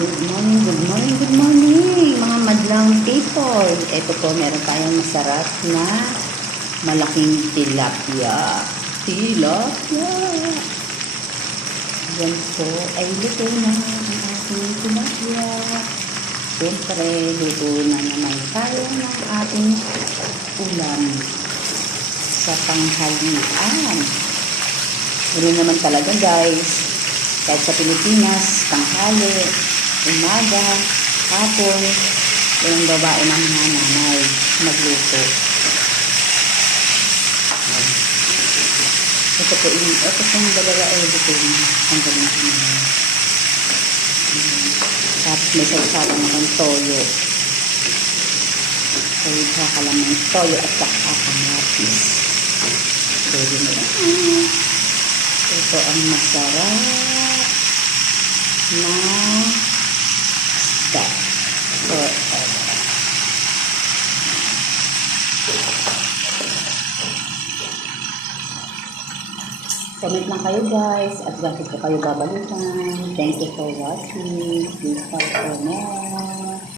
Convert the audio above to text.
Good morning, good morning, mga madlang people. Ito po, meron tayong masarap na malaking tilapia. Tilapia. Yan po ay luto na ang ating tilapia. Siyempre, luto na naman tayo ng ating ulam sa tanghalian. Ganoon naman talaga, guys. Kahit sa Pilipinas, tanghali, umaga, hapon, yung babae ng mga nanay magluto. Ito po yung dalawa ay luto na ang ganyan. Tapos may sausawan ng toyo. Toyo tsaka lang ng toyo at saka kamatis. Pwede na lang. Ito ang masarap na isda. Comment lang kayo, guys, at bakit ko kayo babalikan. Thank you for watching. Please follow for more.